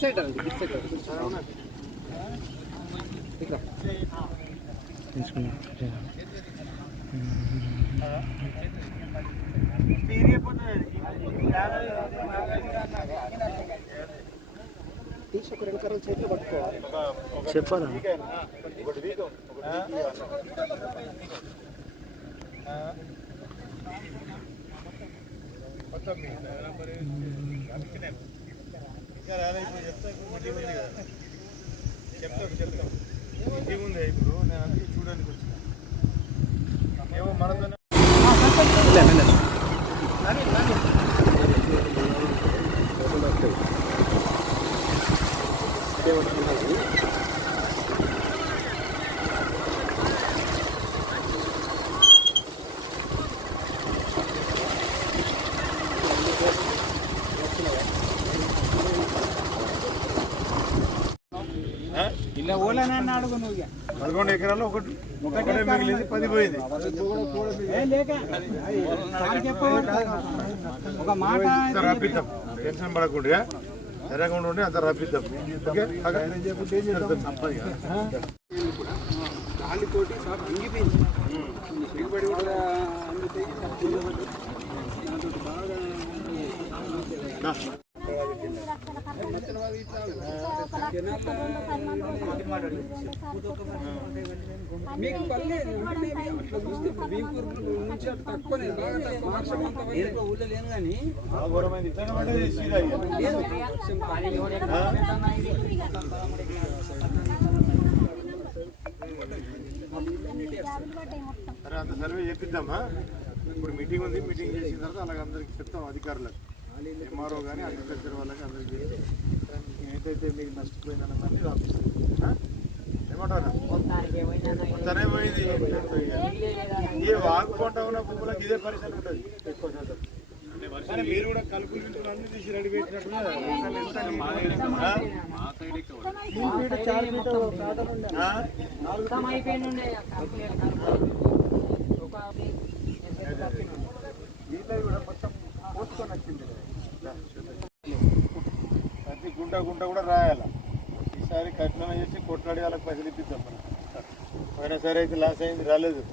Side అండి ఇటు side రండి. ఇక్కడ తీసి ఒక రెండు కర్రలు చేతిలో పట్టుకోవాలి చెప్పాలా చెప్తాను. చెప్తాం ఏముంది ఇప్పుడు నేను అందుకే చూడడానికి ఏమో మనతో పదకొండు ఎకరాలు ఒకటి ఒకటే మిగిలింది పది పోయింది రప్పిద్దాం టెన్షన్ పడకుండా ఎర్రగా ఉండి అంత రప్పిద్దాం గాలితోటి సార్ దిగుబడి కూడా దాంతోటి బాగా మీకు పర్లేదు అట్లా చూస్తే ఇప్పుడు భీంపూర్ నుంచి అటు తక్కువనే బాగా తక్కువ వర్షం అంతా పడింది. ఊళ్ళో లేను కానీ సరే అంత సర్వే చేపిద్దామా ఇప్పుడు మీటింగ్ ఉంది మీటింగ్ చేసిన తర్వాత అలాగ అందరికి చెప్తాం అధికారులకు ఎంఆర్ఓ కానీ అగ్రికల్చర్ వాళ్ళకి అందరికి ఏదైతే మీకు నష్టపోయిందన్నదాన్ని రాపిస్తాం. ఏమంటారు? తనే పోయింది. ఉన్న భూములకు ఇదే పరిస్థితి ఉంటుంది. ఎక్కువ శాతం కానీ మీరు కూడా గింపులు అన్ని తీసి రెడీ? ఆ? వీళ్ళవి కూడా మొత్తం ప్రతి గుంట గుంట కూడా రాయాల. ఈసారి కఠినం చేసి కొట్లాడి వాళ్ళకి పైసలు ఇప్పిద్దాం మనం. పోయినా సరే అయితే లాస్ అయింది రాలేదు.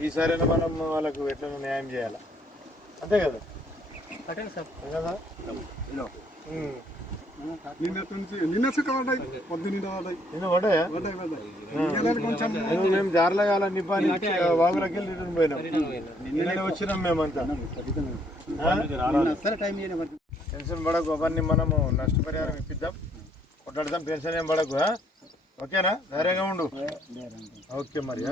ఈసారైనా మనం వాళ్ళకు ఎట్లా న్యాయం చేయాలి? అంతే కదా? కదా? ఉమ్. నిన్న నుంచి నిన్న పడ్డాయి. పొద్దు నిండా పడ్డాయి. నిన్న పడ్డాయా? పడ్డాయి పడ్డాయి. కొంచెం. మేము- వాగులకి వెళ్ళి పోయినాం. నిన్ననే వచ్చినాం మేమంతా. టెన్షన్ పడకు అవన్నీ మనము నష్టపరిహారం ఇప్పిద్దాం. కొట్లాడదాం టెన్షన్ ఏం పడకు? ఓకేనా? ధైర్యంగా ఉండు. ఓకే మరి?